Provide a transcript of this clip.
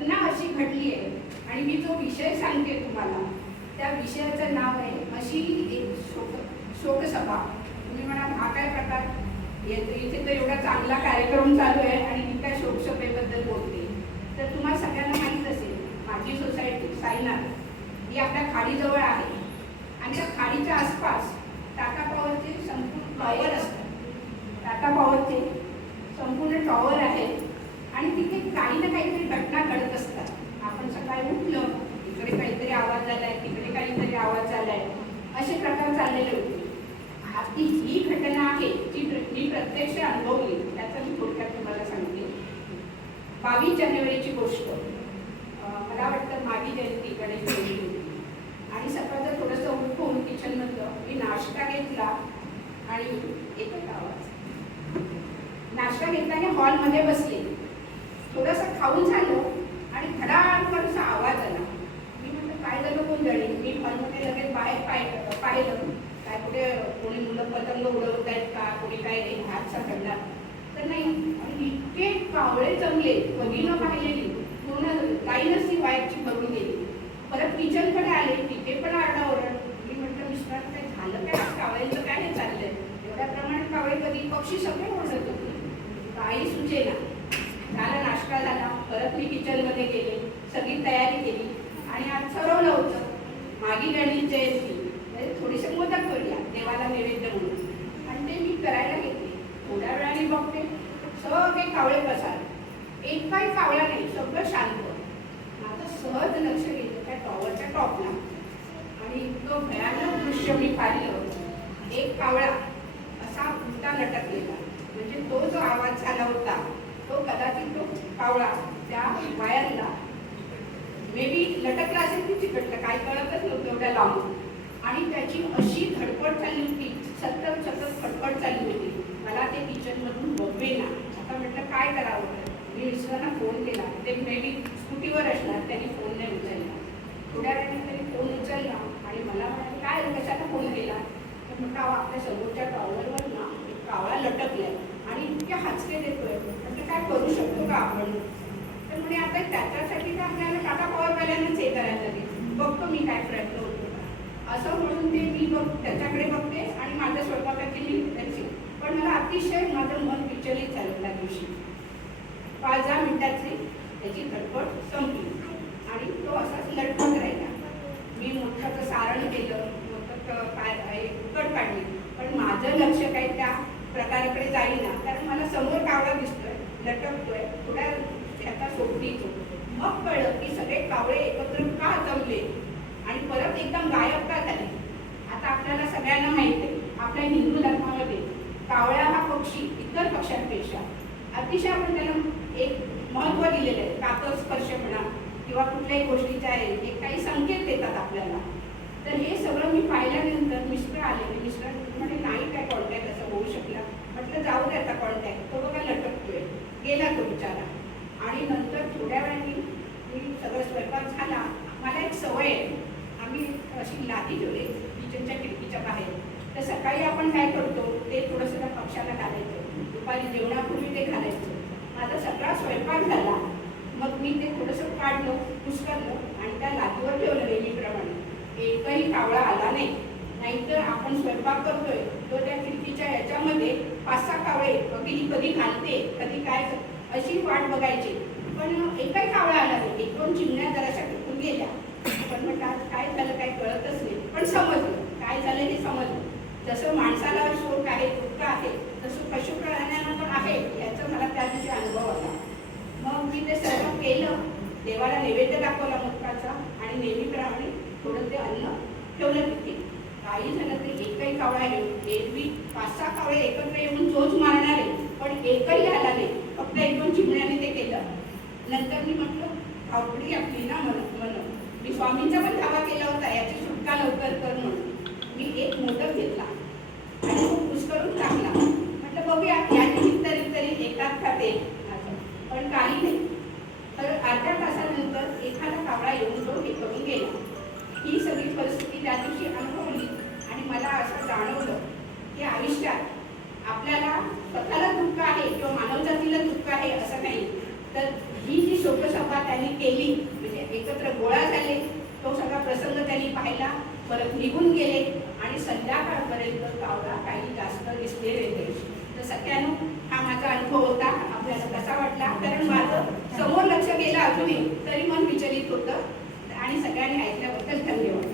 घटना अशी घडली आहे आणि मी जो विषय सांगते तुम्हाला त्या विषयाचं नाव आहे अशी एक शोकसभा. तुम्ही म्हणा हा काय प्रकार, इथे तर एवढा चांगला कार्यक्रम चालू आहे आणि मी काय शोकसभेबद्दल बोलते. तर तुम्हाला सगळ्यांना माहीत असेल माझी सोसायटी साईनाथ ही आपल्या खाडीजवळ आहे आणि त्या खाडीच्या आसपास टाटा पॉवरचे संपूर्ण टॉवर असतात. टाटा पॉवरचे संपूर्ण टॉवर आहे आणि तिथे काही ना काहीतरी घटना घडत असतात. आपण सकाळी उठलं, इकडे काहीतरी आवाज झालाय, तिकडे काहीतरी आवाज झालाय, असे प्रकार चाललेले होते. ती जी घटना आहे जी मी प्रत्यक्ष अनुभवली त्याचं मी थोडक्यात तुम्हाला सांगते. 22 जानेवारीची गोष्ट, मला वाटतं मागी जयंती, गणेश जयंती होती आणि सकाळचं थोडंसं उठून किचनमधलं मी नाश्ता घेतला आणि एकच आवाज, नाश्ता घेतला आणि हॉलमध्ये बसले. थोडंसं खाऊन झालं आणि धडाधडचा आवाज आला. मी म्हटलं काय झालं, कोण जाणे. मी हॉलमध्ये लगेच बाहेर पाहिलं काय कुठे कोणी मुलं पतंग उडवत आहेत का, कोणी काय हातचा घडला तर नाही. आणि इतके कावळे जमले, कधी न पाहिलेली, पूर्ण लाईनच ती वायरची भरून गेली. परत किचनकडे आले, तिथे पण आरडाओरड. मी म्हटलं मिस्टर काय झालं काय, कावळ्यांचं काय हे चाललंय, एवढ्या प्रमाणात कावळे कधी, पक्षी सगळे ओरडत होते, काही सुचेना. झाला नाश्ता झाला, परत मी किचनमध्ये गेले, सगळी तयारी केली आणि आज ठरवलं होतं मागी गणेश जयंती थोडीशी मोदक करूया देवाला नैवेद्य म्हणून आणि ते मी करायला घेतले. थोड्या वेळाने बघते सगळे कावळे पसार, एक काही कावळा नाही, सगळं शांत. माझं सहज लक्ष गेलं त्या टॉवरच्या टॉपला आणि इतकं भयानक दृश्य मी पाहिलं. एक कावळा असा उलटा लटकलेला, म्हणजे तो जो आवाज झाला होता तो कदाचित तो कावळा त्या वायरला मे बी लटकला असेल की चिकटलं, काय कळतच नव्हतं एवढ्या लांबून. आणि त्याची अशी धडपड चालली होती, सतत फडफड चालली होती. मला ते किचनमधून बघवेना. आता म्हटलं काय करावं. मी मिस्टरांना फोन केला, ते मे बी स्कूटीवर असणार, त्यांनी फोन नाही उचलला. थोड्या वेळाने त्यांनी फोन उचलला आणि मला म्हणाले काय कशाला फोन केला. तर म्हटलं आपल्या समोरच्या टॉवरवर ना एक कावळा लटकलाय आणि इतके हाचके देतोय, म्हणजे काय करू शकतो का आपण. तर म्हणजे आता त्याच्यासाठी तर आपल्याला टाटा पॉवरवाल्यांनाच हे करायला लागेल, बघतो मी काय प्रयत्न होतो असं म्हणून ते मी त्याच्याकडे बघते आणि माझ्या स्वयंपाकाची मी त्याची. पण मला अतिशय माझं मन विचलित झालं त्या दिवशी. 5-10 मिनिटाची त्याची धडपड संपली आणि तो असाच लटकत राहिला. मी मोठं सारण केलं, मोठं काय उकट काढली, पण माझं लक्ष काही त्या प्रकाराकडे जाईना, कारण मला समोर कावळा दिसतोय, लटकतोय, थोड्या त्याचा सोबतीचो. मग कळलं की सगळे कावळे एकत्र का जमले आणि परत एकदम गायब का झाले. आता आपल्याला सगळ्यांना माहिती आहे आपल्या हिंदू धर्मामध्ये कावळा हा पक्षी इतर पक्ष्यांपेक्षा अतिशय आपण त्याला एक महत्त्व दिलेलं आहे. कातस्पर्श म्हणा किंवा कुठल्याही गोष्टीचा एक काही संकेत देतात आपल्याला. तर हे सगळं मी पाहिल्यानंतर मिस्टर आले, मिस्टर म्हणजे नाही काय कॉन्टॅक्ट असं होऊ शकला. म्हटलं जाऊ दे आता कॉन्टॅक्ट, तो बघा लटकतोय, गेला तो बिचारा. आणि नंतर थोड्या वेळाने मी सगळं स्वयंपाक झाला. मला एक सवय आहे, आम्ही अशी लादी ठेवली किचनच्या खिडकीच्या बाहेर. तर सकाळी आपण काय करतो ते थोडंसं त्या पक्षाला घालायचं, दुपारी जेवणापूर्वी ते घालायचं. माझा सगळा स्वयंपाक झाला, मग मी ते थोडंसं काढलं, पुसकरलं आणि त्या लादीवर ठेवलं नेहमीप्रमाणे. एकही कावळा आला नाही. नाहीतर आपण स्वयंपाक करतोय तो त्या खिडकीच्या याच्यामध्ये 5-6 कावळे कधी घालते, कधी काय अशी वाट बघायची. पण एकही कावळा आला नाही. 1-2 चिमण्या जराशा टिकून गेल्या. पण म्हटलं आज काय झालं काय कळतच नाही. पण समजलं काय झालं हे समजलं. जसं माणसाला शोक आहे, दुःख आहे, तसं पशुप्राण्यांना पण आहे, याचा मला त्या दिवशी अनुभव आला. मग मी ते सर्व केलं, देवाला नैवेद्य दाखवला मोदकाचा आणि नेहमीप्रमाणे थोडं ते अन्न ठेवलं तिथे. काही झालं तरी एकही कावळा एरवी 5-6 कावळे एकत्र येऊन चोच मारणारे, पण एकही आला नाही. फक्त 1-2 चिमण्याने ते केलं. नंतर मी म्हटलं आवडी आपली ना म्हणून मी स्वामींचा पण धावा केला होता याची सुटका लवकर कर म्हणून. मी एक मोदक घेतला आणि तो कुस्करून टाकला. म्हटलं बघूया याची तरी एकात खाते असं, पण काही नाही. तर अर्ध्या तासानंतर एखादा कावळा येऊन तो हे करून गेला. ही सगळी परिस्थिती त्या दिवशी अनुभवली आणि मला असं जाणवलं की आयुष्यात आपल्याला स्वतःला दुःख आहे किंवा मानवजातीला दुःख आहे असं नाही, तर ही जी शोकसभा त्यांनी केली, म्हणजे एकत्र गोळा झाले, तो सगळा प्रसंग त्यांनी पाहिला, परत निघून गेले आणि संध्याकाळपर्यंत कावळा काही जास्त दिसले नाही. तर सगळ्यांना हा माझा अनुभव होता. आपल्याला कसा वाटला? कारण माझं समोर लक्ष गेलं अजूनही, तरी मन विचलित होतं. आणि सगळ्यांनी ऐकल्याबद्दल धन्यवाद.